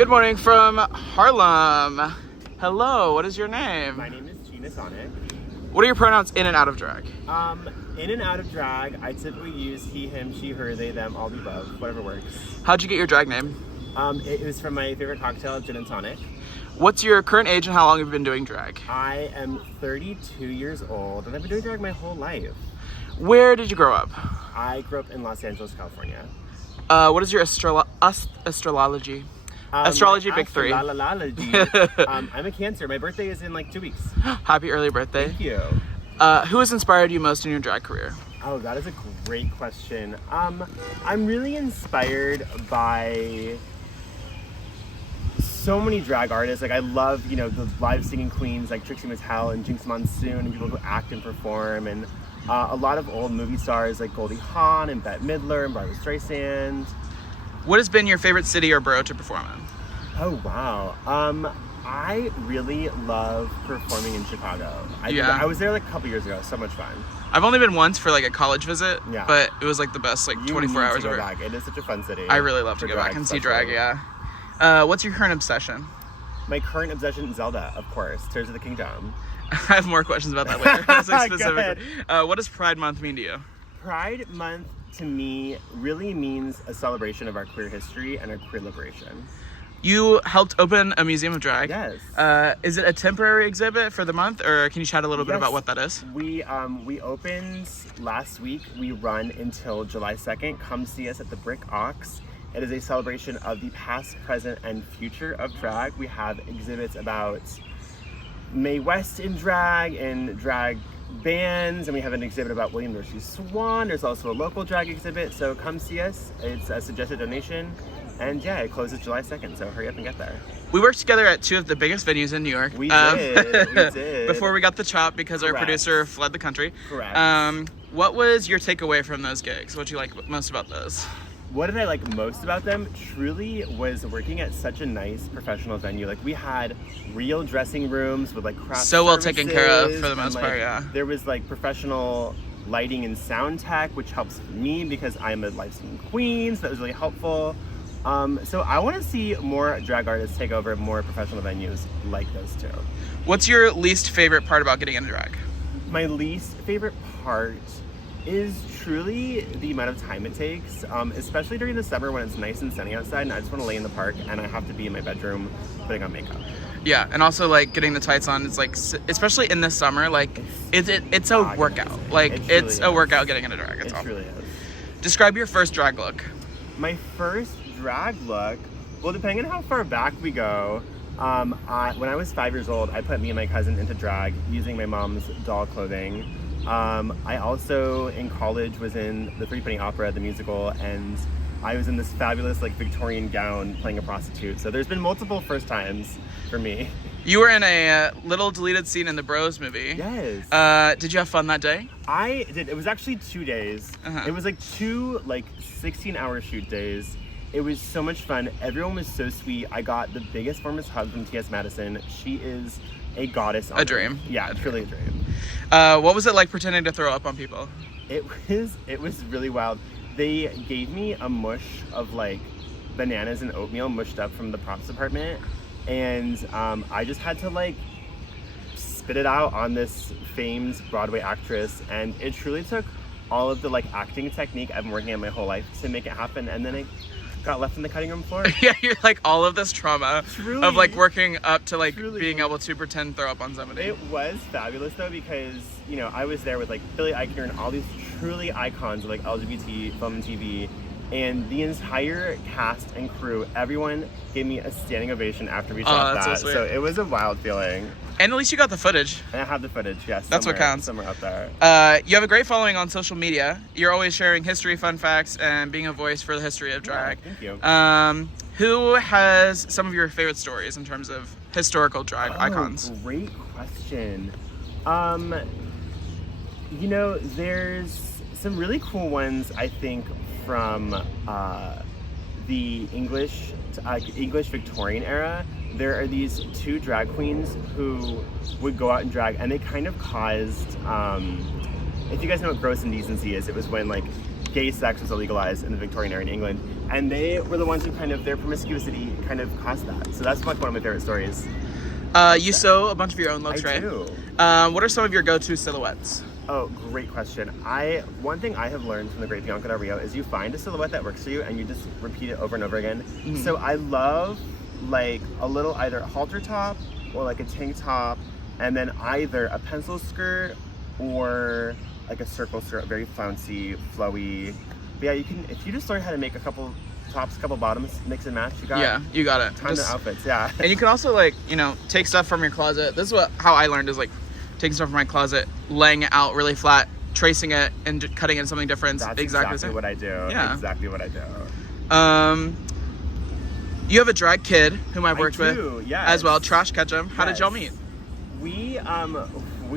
Good morning from Harlem. Hello, what is your name? My name is Gina, Tonic. What are your pronouns in and out of drag? In and out of drag, I typically use he, him, she, her, they, them, all the above, whatever works. How'd you get your drag name? It was from my favorite cocktail, gin and tonic. What's your current age and how long have you been doing drag? I am 32 years old and I've been doing drag my whole life. Where did you grow up? I grew up in Los Angeles, California. What is your astrology? Astrology big three. I'm a Cancer. My birthday is in like 2 weeks. Happy early birthday. Thank you. Who has inspired you most in your drag career? Oh, that is a great question. I'm really inspired by so many drag artists. Like I love, the live singing queens like Trixie Mattel and Jinx Monsoon and people who act and perform, and a lot of old movie stars like Goldie Hawn and Bette Midler and Barbra Streisand. What has been your favorite city or borough to perform in? Oh, wow. I really love performing in Chicago. I was there like a couple years ago. So much fun. I've only been once for like a college visit, Yeah. but it was like the best, like 24 hours. Go back. It is such a fun city. I really love to go back and see drag, yeah. What's your current obsession? My current obsession, Zelda, of course. Tears of the Kingdom. I have more questions about that later. Like specifically. What does Pride Month mean to you? Pride Month to me really means a celebration of our queer history and our queer liberation. You helped open a museum of drag. Yes. Is it a temporary exhibit for the month, or can you chat a little bit about what that is? We opened last week. We run until July 2nd. Come see us at the Brick Ox. It is a celebration of the past, present, and future of drag. We have exhibits about Mae West in drag and drag bands, and we have an exhibit about William Dorsey Swan. There's also a local drag exhibit, so come see us. It's a suggested donation, and yeah, it closes July 2nd, so hurry up and get there. We worked together at two of the biggest venues in New York. We did. Before we got the chop because our producer fled the country. Correct. What was your takeaway from those gigs? What did you like most about those? What did I like most about them truly was working at such a nice professional venue. Like we had real dressing rooms with like craft so well taken care of for the most and, part, yeah. There was like professional lighting and sound tech, which helps me because I'm a live singing queen, so that was really helpful. So I want to see more drag artists take over more professional venues like those two. What's your least favorite part about getting into drag? My least favorite part is truly the amount of time it takes, especially during the summer when it's nice and sunny outside and I just want to lay in the park and I have to be in my bedroom putting on makeup. Yeah, and also like getting the tights on, it's like, especially in the summer, like it's a workout. Like it's a workout getting into drag. It truly is. Describe your first drag look. My first drag look, well, depending on how far back we go, when I was 5 years old, I put me and my cousin into drag using my mom's doll clothing. I also, in college, was in the Three Penny Opera, the musical, and I was in this fabulous, like, Victorian gown playing a prostitute. So there's been multiple first times for me. You were in a little deleted scene in the Bros movie. Yes. Did you have fun that day? I did. It was actually 2 days. Uh-huh. It was like two, 16-hour shoot days. It was so much fun. Everyone was so sweet. I got the biggest, warmest hug from T.S. Madison. She is a goddess. A dream. Yeah, truly a dream. What was it like pretending to throw up on people? It was really wild. They gave me a mush of like bananas and oatmeal mushed up from the props department, and I just had to like spit it out on this famed Broadway actress, and it truly took all of the like acting technique I've been working on my whole life to make it happen, and then I got left on the cutting room floor. Yeah, you're like all of this trauma Truly, of like working up to like being able to pretend throw up on somebody. It was fabulous though, because I was there with like Billy Eichner and all these truly icons of like LGBT film and TV, and the entire cast and crew, everyone gave me a standing ovation after we shot that. So it was a wild feeling. And at least you got the footage. And I have the footage, yes. That's what counts. Somewhere out there. You have a great following on social media. You're always sharing history, fun facts, and being a voice for the history of drag. Yeah, thank you. Who has some of your favorite stories in terms of historical drag icons? Great question. There's some really cool ones, I think, from the English Victorian era. There are these two drag queens who would go out and drag, and they kind of caused, if you guys know what gross indecency is, it was when like gay sex was illegalized in the Victorian era in England, and they were the ones who their promiscuity kind of caused that. So that's like one of my favorite stories. You sew a bunch of your own looks, right? I do. What are some of your go-to silhouettes? Oh, great question. One thing I have learned from the Great Bianca Del Rio is you find a silhouette that works for you and you just repeat it over and over again. Mm-hmm. So I love like a little either halter top or like a tank top, and then either a pencil skirt or like a circle skirt, very flouncy, flowy. But yeah, you can, if you just learn how to make a couple tops, couple bottoms, mix and match, you got it. Ton of outfits, yeah. And you can also like, take stuff from your closet. This is how I learned, is like taking stuff from my closet, laying it out really flat, tracing it, and cutting it into something different. That's exactly the same. What I do. Yeah. Exactly what I do. You have a drag kid whom I've worked with as well, Trash Ketchum. How did y'all meet? We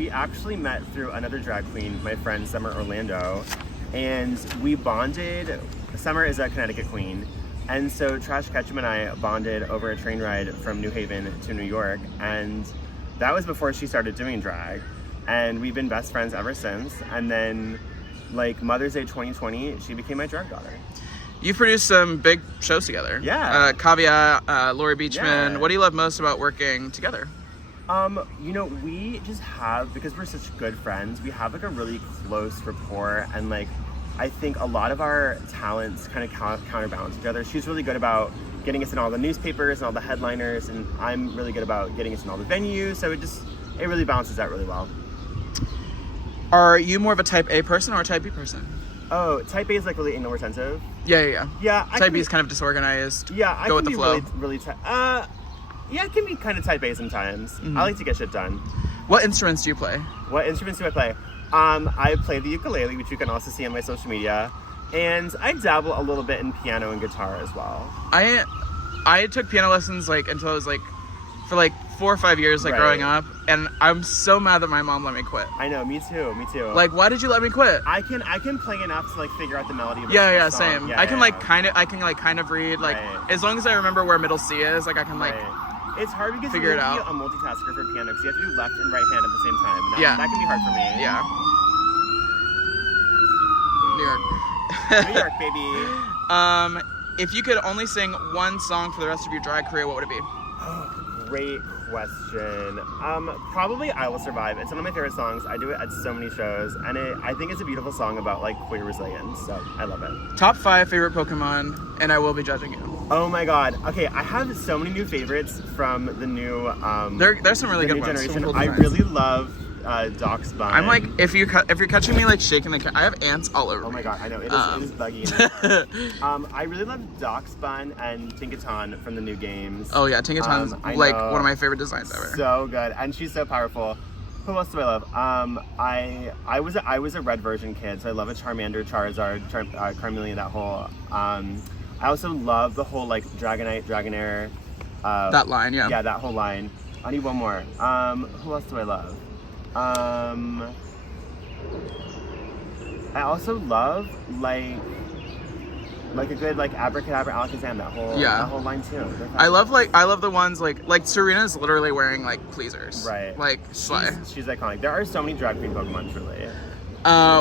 actually met through another drag queen, my friend Summer Orlando, and we bonded. Summer is a Connecticut queen, and so Trash Ketchum and I bonded over a train ride from New Haven to New York, and that was before she started doing drag, and we've been best friends ever since. And then, like Mother's Day 2020, she became my drag daughter. You produced some big shows together. Yeah. Caveat, Lori Beachman. Yeah. What do you love most about working together? We just have, because we're such good friends, we have like a really close rapport, and like I think a lot of our talents kind of counterbalance each other. She's really good about getting us in all the newspapers and all the headliners, and I'm really good about getting us in all the venues, so it really balances out really well. Are you more of a type A person or a type B person? Oh, type A is like really anal retentive. Yeah. Yeah. Type B is kind of disorganized. Yeah, I go can with the be flow. Really yeah, it can be kind of type A sometimes. Mm-hmm. I like to get shit done. What instruments do you play? What instruments do I play? I play the ukulele, which you can also see on my social media, and I dabble a little bit in piano and guitar as well. I took piano lessons like until I was like for like 4 or 5 years, like growing up, and I'm so mad that my mom let me quit. I know, me too. Like, why did you let me quit? I can play enough to like figure out the melody of a song. Same. Yeah, I can kind of read, like as long as I remember where middle C is, like I can like It's hard because figure you it out. a multitasker for piano because you have to do left and right hand at the same time. And that can be hard for me. Yeah. New York, baby. If you could only sing one song for the rest of your drag career, what would it be? Great question. Probably I Will Survive. It's one of my favorite songs. I do it at so many shows, and I think it's a beautiful song about like queer resilience, so I love it. Top 5 favorite Pokemon, and I will be judging you. Oh my god. Okay, I have so many new favorites from the new there's some really good ones. Generation. I really love Doc's Bun. I'm like, if you're catching me like shaking the I have ants all over me. Oh my god, I know, it is buggy in the car. I really love Doc's Bun and Tinkaton from the new games. Oh yeah, Tinkaton's like one of my favorite designs ever. So good, and she's so powerful. Who else do I love? I was a red version kid, so I love a Charmander, Charizard, Carmeleon, that whole. I also love the whole like Dragonite, Dragonair. That line, yeah. Yeah, that whole line. I need one more. Who else do I love? I also love like a good like Abracadabra, Alakazam, that whole line too. I love the ones like Serena's literally wearing like pleasers. Right. Like slay. She's iconic. There are so many drag queen Pokemon truly.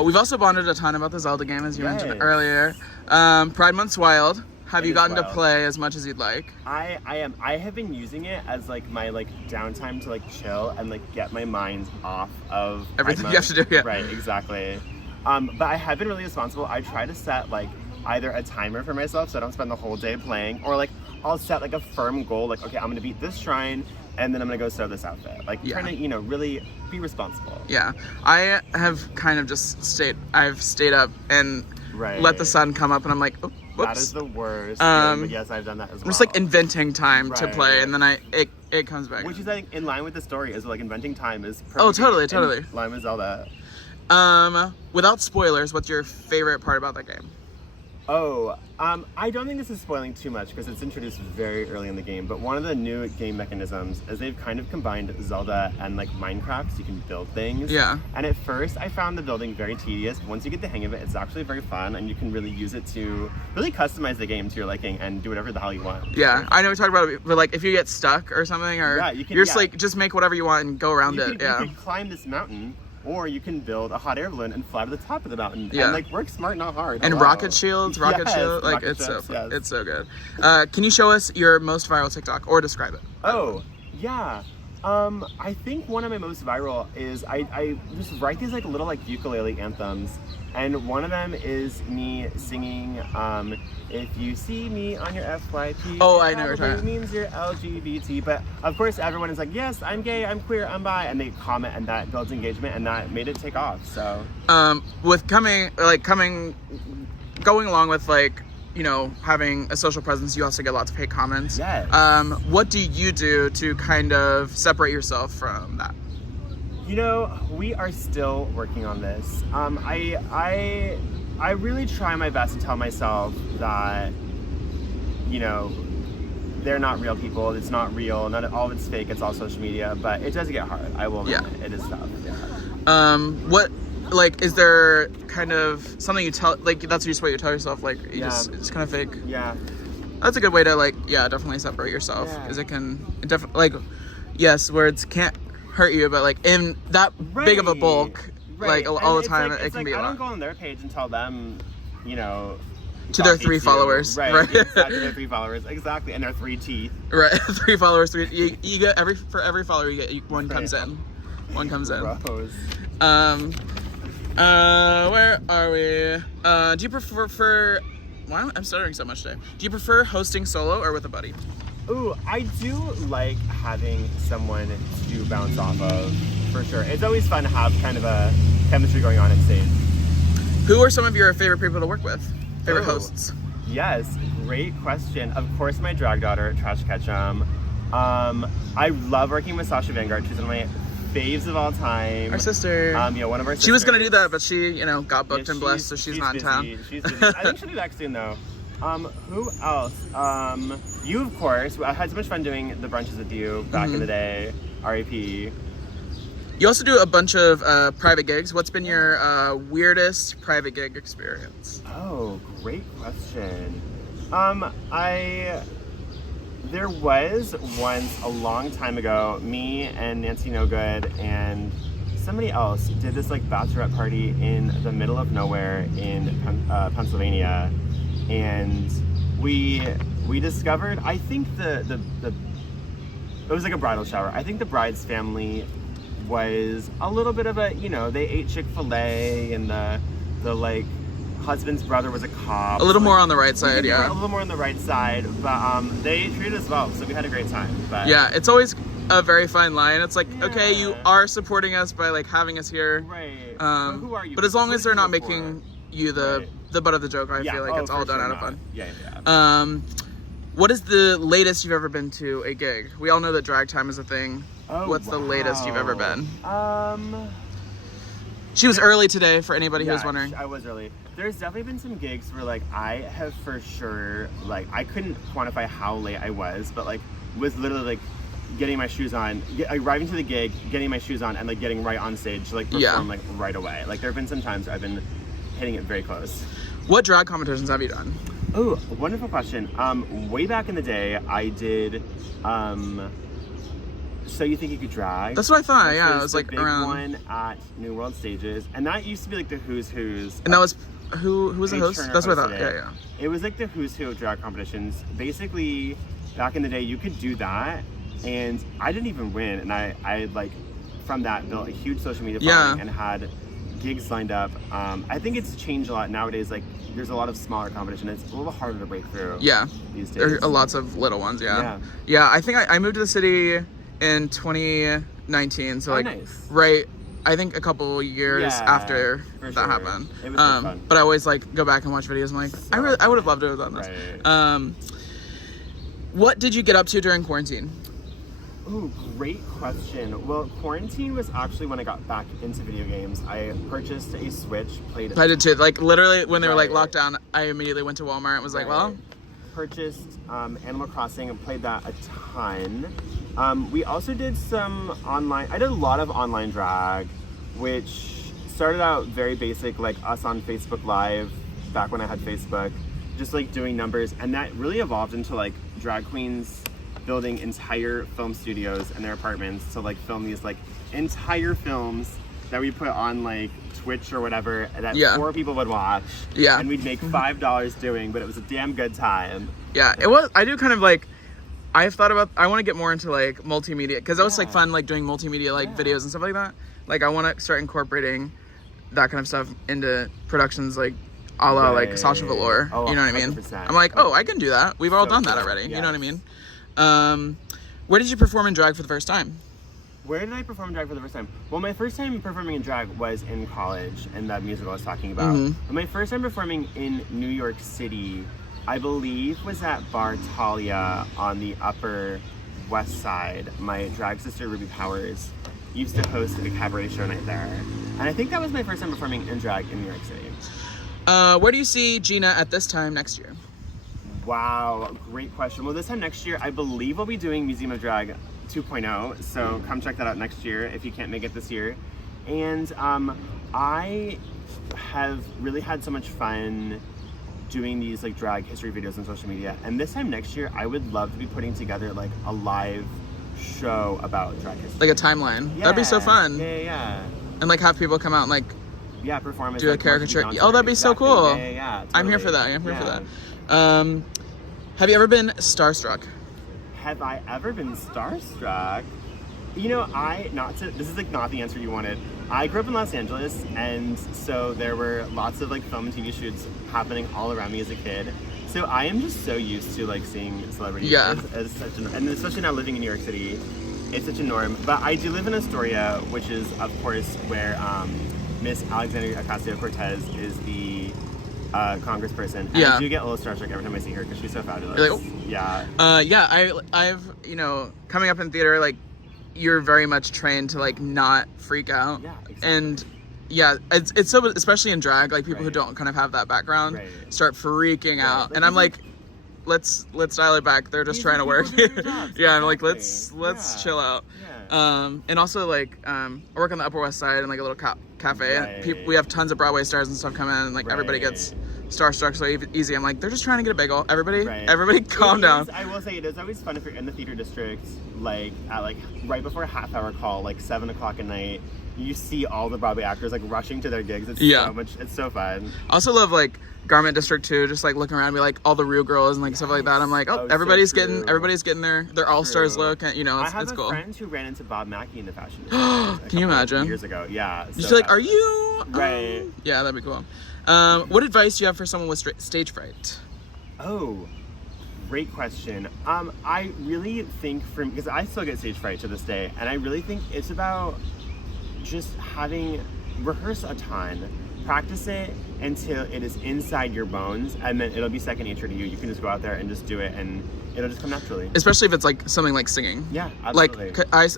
We've also bonded a ton about the Zelda game, as you mentioned earlier. Pride Month's wild. Have you gotten to play as much as you'd like? I have been using it as like my like downtime to like chill and like get my mind off of everything you have to do. Yeah. Right, exactly. But I have been really responsible. I try to set like either a timer for myself so I don't spend the whole day playing, or like I'll set like a firm goal, like okay, I'm gonna beat this shrine and then I'm gonna go sew this outfit. Like trying to, really be responsible. Yeah. I have kind of just stayed up and let the sun come up and I'm like, oh, whoops. That is the worst. But yes, I've done that as well. I'm just like inventing time to play, and then it comes back. Which is like in line with the story, is like inventing time is perfect. Oh, totally. In line with Zelda. Without spoilers, what's your favorite part about that game? Oh, I don't think this is spoiling too much because it's introduced very early in the game, but one of the new game mechanisms is they've kind of combined Zelda and like Minecraft, so you can build things. Yeah. And at first I found the building very tedious, but once you get the hang of it, it's actually very fun, and you can really use it to really customize the game to your liking and do whatever the hell you want. Yeah, I know we talked about it, but like if you get stuck or something, or you're just like, just make whatever you want and go around it. You can climb this mountain, or you can build a hot air balloon and fly to the top of the mountain. Yeah. And like work smart, not hard. And rocket shields, like rocket it's ships, so yes. it's so good. Can you show us your most viral TikTok or describe it? Oh, yeah. I think one of my most viral is I just write these like little like ukulele anthems, and one of them is me singing if you see me on your FYP. Oh, I know what you're talking it means you're LGBT, but of course everyone is like, yes, I'm gay, I'm queer, I'm bi, and they comment, and that builds engagement, and that made it take off. So with going along with like, you know, having a social presence, you also get lots of hate comments. Yes. What do you do to kind of separate yourself from that? You know, we are still working on this. I really try my best to tell myself that, you know, they're not real people. It's not real. All of it's fake. It's all social media. But it does get hard. I will admit it is tough. Yeah. What, like, is there kind of something you tell, like, that's just what you tell yourself, like, you just, it's kind of fake? Yeah. That's a good way to, like, definitely separate yourself, because it definitely, like, yes, words can't hurt you, but, like, in that big of a bulk, like, all the time, it can be a lot. I don't go on their page and tell them, you know, to their 3 followers. Right. Exactly, to their 3 followers. Exactly. And their 3 teeth. Right. 3 followers. You get for every follower you get, one comes in. One comes in. Gross. Where are we? Do you prefer, I'm stuttering so much today. Do you prefer hosting solo or with a buddy? Ooh, I do like having someone to bounce off of, for sure. It's always fun to have kind of a chemistry going on in stage. Who are some of your favorite people to work with? Favorite hosts? Yes, great question. Of course, my drag daughter, Trash Ketchum. I love working with Sasha Vanguard. She's one of my faves of all time. Our sister. Yeah, one of our sisters. She was gonna do that, but she, you know, got booked and blessed, so she's not in town. She's busy. I think she'll be back soon, though. Who else? You, of course. I had so much fun doing the brunches with you back in the day. R.I.P. You also do a bunch of private gigs. What's been your weirdest private gig experience? Oh, great question. There was once a long time ago, me and Nancy No Good and somebody else did this like bachelorette party in the middle of nowhere in Pennsylvania, and we discovered, I think it was like a bridal shower. I think the bride's family was a little bit of a, you know, they ate Chick-fil-A, and the like husband's brother was a cop. A little more on the right side, yeah. A little more on the right side, but they treated us well, so we had a great time. But yeah, it's always a very fine line. It's like, okay, you are supporting us by like having us here, right? Who are you? But as long as they're not making you the butt of the joke, I feel like it's all done out of fun. Yeah. What is the latest you've ever been to a gig? We all know that drag time is a thing. What's the latest you've ever been? She was early today, for anybody who was wondering. I was early. There's definitely been some gigs where like I have for sure, like I couldn't quantify how late I was, but like was literally like getting my shoes on, arriving to the gig, getting my shoes on, and like getting right on stage to like perform like right away. Like there have been some times where I've been hitting it very close. What drag competitions have you done? Oh, wonderful question. Way back in the day, I did So You Think You Could Drag. That's what I thought. Yeah, it was like big around one at New World Stages, and that used to be like the who's who's. And that was who was the host? That's what I thought. Yeah. It was like the who's who of drag competitions. Basically, back in the day, you could do that, and I didn't even win. And I like from that built a huge social media following and had gigs lined up. I think it's changed a lot nowadays. Like there's a lot of smaller competition. It's a little harder to break through. Yeah, these days. There are lots of little ones. Yeah. I think I moved to the city in 2019. So like right. I think a couple years after that happened. It was fun. But I always like go back and watch videos. I'm like, I would have loved to have done this. Right. What did you get up to during quarantine? Ooh, great question. Well, quarantine was actually when I got back into video games. I purchased a Switch, played it. I did too. Like literally when they were like locked down, I immediately went to Walmart and was like, well. Purchased Animal Crossing and played that a ton. We also did some online, I did a lot of online drag, which started out very basic, like us on Facebook Live, back when I had Facebook, just like doing numbers, and that really evolved into like drag queens building entire film studios in their apartments to like film these like entire films that we put on like Twitch or whatever that 4 people would watch. Yeah. And we'd make $5 doing, but it was a damn good time. Yeah, it was. I do kind of like. I've thought about. I want to get more into like multimedia because that was like fun, like doing multimedia like videos and stuff like that. Like I want to start incorporating that kind of stuff into productions like a la like Sasha Velour. Oh, you know what I mean? 100%. I'm like, oh, I can do that. We've all done that already. You know what I mean? Where did you perform in drag for the first time? Where did I perform in drag for the first time? Well, my first time performing in drag was in college, in that musical I was talking about. But my first time performing in New York City, I believe, was at Bar Talia on the Upper West Side. My drag sister, Ruby Powers, used to host a cabaret show night there. And I think that was my first time performing in drag in New York City. Where do you see Gina at this time next year? Wow, great question. Well, this time next year, I believe we'll be doing Museum of Drag 2.0, so come check that out next year if you can't make it this year. And I have really had so much fun doing these like drag history videos on social media, and this time next year I would love to be putting together like a live show about drag history, like a timeline. That'd be so fun. Yeah. And like have people come out and like perform as, do like, a caricature. Totally. That'd be so cool. Yeah, totally. I'm here for that. Have you ever been starstruck? Have I ever been starstruck? You know, this is like not the answer you wanted. I grew up in Los Angeles, and so there were lots of like film and TV shoots happening all around me as a kid. So I am just so used to like seeing celebrities as such and especially now living in New York City, it's such a norm. But I do live in Astoria, which is of course where Miss Alexandria Ocasio-Cortez is the congressperson. And I do get a little starstruck every time I see her because she's so fabulous. You're like, yeah. I've coming up in theater, like you're very much trained to like not freak out. Yeah, exactly. And it's so, especially in drag, like people who don't kind of have that background start freaking out. Like, and I'm like, let's dial it back. They're just trying to work. I'm like, let's chill out. And also like I work on the Upper West Side in like a little cafe. And we have tons of Broadway stars and stuff come in, and like everybody gets starstruck so easy. I'm like, they're just trying to get a bagel. Everybody calm down. I will say it is always fun if you're in the theater district, like at like right before a half hour call, like 7 o'clock at night. You see all the Broadway actors like rushing to their gigs. It's so fun. I also love like Garment District too, just like looking around and be like all the real girls and like stuff like that. I'm like, everybody's getting their all-stars look, and I have it's cool. a friend who ran into Bob Mackie in the fashion Can you imagine? Years ago, yeah. She's like, are you? Right. Yeah, that'd be cool. What advice do you have for someone with stage fright? Oh, great question. I really think because I still get stage fright to this day, and I really think it's about just rehearse a ton, practice it until it is inside your bones, and then it'll be second nature to you. You can just go out there and just do it, and it'll just come naturally. Especially if it's like something like singing. Yeah, absolutely. Like I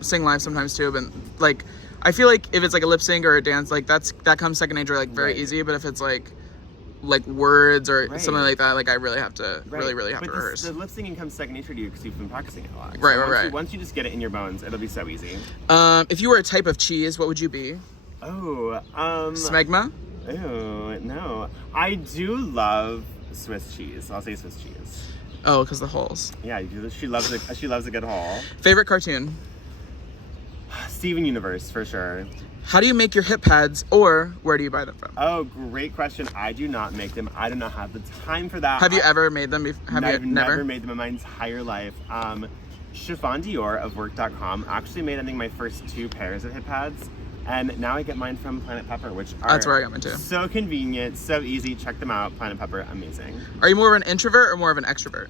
sing live sometimes too, but like I feel like if it's like a lip sync or a dance, like that comes second nature like very easy. But if it's like words or something like that, like I really have to really have to rehearse. The lip singing comes second nature to you because you've been practicing it a lot. Right. Once you just get it in your bones, it'll be so easy. If you were a type of cheese, what would you be? Smegma? Oh, no. I do love Swiss cheese. I'll say Swiss cheese. Oh, because the holes. Yeah, she loves a good hole. Favorite cartoon? Steven Universe, for sure. How do you make your hip pads, or where do you buy them from? Oh, great question. I do not make them. I do not have the time for that. Have you ever made them? I've never made them in my entire life. Chiffon Dior of work.com actually made, I think, my first 2 pairs of hip pads. And now I get mine from Planet Pepper, which are that's where I got mine too. So convenient, so easy. Check them out. Planet Pepper, amazing. Are you more of an introvert or more of an extrovert?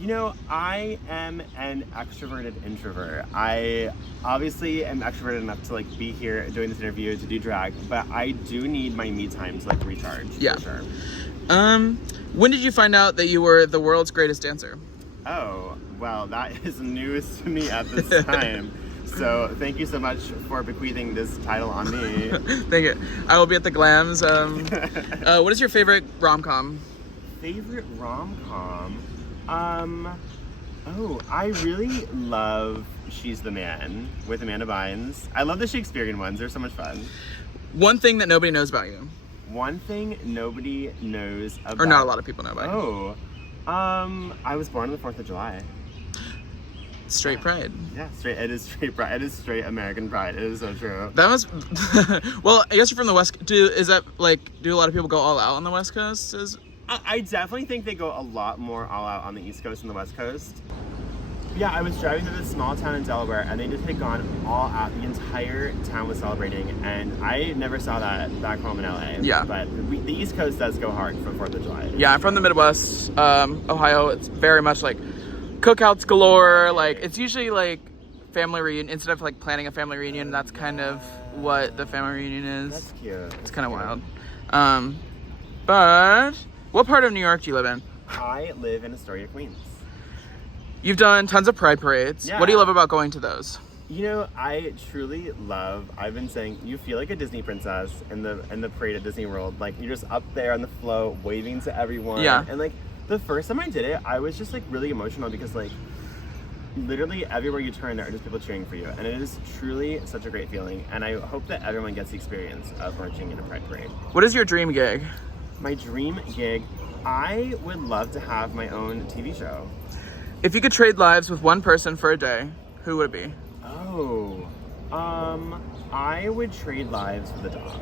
You know, I am an extroverted introvert. I obviously am extroverted enough to like be here doing this interview, to do drag, but I do need my me time to like recharge. Yeah. For sure. When did you find out that you were the world's greatest dancer? Oh, well, that is news to me at this time. So thank you so much for bequeathing this title on me. Thank you. I will be at the Glams. What is your favorite rom-com? Favorite rom-com? I really love She's the Man with Amanda Bynes. I love the Shakespearean ones. They're so much fun. One thing that nobody knows about you. One thing nobody knows about... Or not a lot of people know about you. I was born on the 4th of July. It's straight pride. Yeah, straight. It is straight pride. It is straight American pride. It is so true. That was, well, I guess you're from the West. Do a lot of people go all out on the West Coast? I definitely think they go a lot more all out on the East Coast than the West Coast. Yeah, I was driving through this small town in Delaware, and they just had gone all out. The entire town was celebrating, and I never saw that back home in LA. Yeah. But the East Coast does go hard for 4th of July. Yeah, I'm from the Midwest, Ohio. It's very much like cookouts galore. Like, it's usually like family reunion. Instead of like planning a family reunion, that's kind of what the family reunion is. That's cute. It's kind of wild. But what part of New York do you live in? I live in Astoria, Queens. You've done tons of pride parades. Yeah. What do you love about going to those? You know, I truly love, I've been saying, you feel like a Disney princess in the parade at Disney World. Like, you're just up there on the float, waving to everyone. Yeah. And like, the first time I did it, I was just like really emotional because like, literally everywhere you turn, there are just people cheering for you. And it is truly such a great feeling. And I hope that everyone gets the experience of marching in a pride parade. What is your dream gig? My dream gig, I would love to have my own TV show. If you could trade lives with one person for a day, who would it be? Oh, I would trade lives with a dog.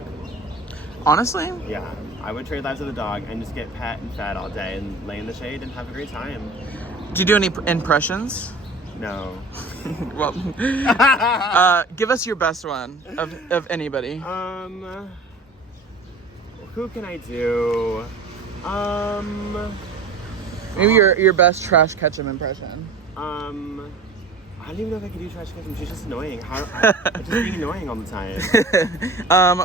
Honestly? Yeah, I would trade lives with a dog and just get pet and fed all day and lay in the shade and have a great time. Do you do any impressions? No. Well, give us your best one of anybody. Who can I do? Maybe your best Trash Ketchum impression. I don't even know if I could do Trash Ketchum. She's just annoying. Just being annoying all the time.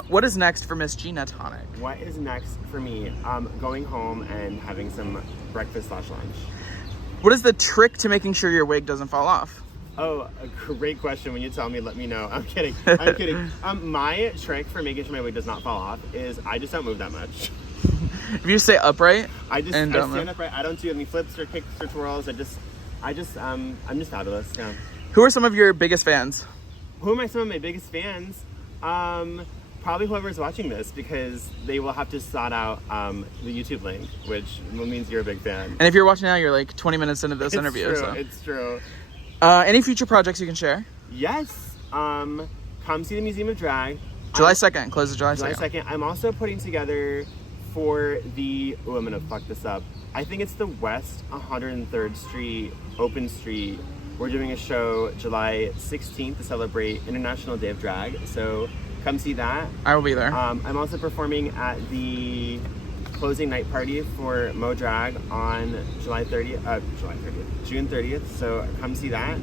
What is next for Miss Gina Tonic? What is next for me? Going home and having some breakfast/lunch. What is the trick to making sure your wig doesn't fall off? Oh, a great question. When you tell me, let me know. I'm kidding. I'm kidding. My trick for making sure my wig does not fall off is I just don't move that much. If you stay upright, I stand upright. I don't do any flips or kicks or twirls. I'm just fabulous. Yeah. Who are some of your biggest fans? Who are some of my biggest fans? Probably whoever's watching this, because they will have to sort out the YouTube link, which means you're a big fan. And if you're watching now, you're like 20 minutes into this interview. True, so. It's true. Any future projects you can share? Yes. Come see the Museum of Drag. July 2nd. Closes July 2nd. July 2nd. I'm also putting together for the... Oh, I'm going to fuck this up. I think it's the West 103rd Street Open Street. We're doing a show July 16th to celebrate International Day of Drag. So come see that. I will be there. I'm also performing at the closing night party for Mo Drag on June 30th. So come see that.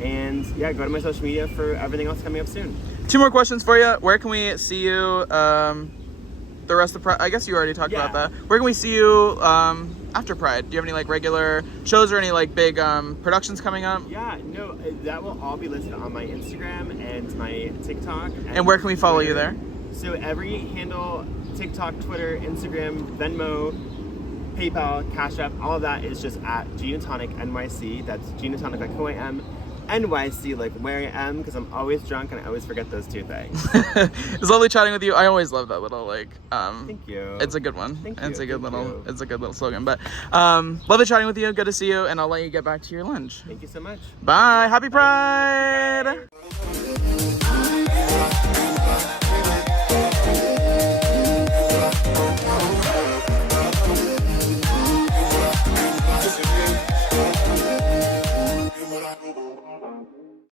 And yeah, go to my social media for everything else coming up soon. 2 more questions for you. Where can we see you the rest of Pride? I guess you already talked about that. Where can we see you after Pride? Do you have any like regular shows or any like big productions coming up? Yeah, no, that will all be listed on my Instagram and my TikTok. And where can we follow you there? So every handle, TikTok, Twitter, Instagram, Venmo, PayPal, Cash App, all of that is just at Gina Tonic NYC. That's Gina Tonic, like who I am. NYC, like where I am, because I'm always drunk and I always forget those two things. It's lovely chatting with you. I always love that little like Thank you. It's a good one. Thank you. It's a good little slogan. But lovely chatting with you. Good to see you, and I'll let you get back to your lunch. Thank you so much. Bye. Happy Pride. Bye.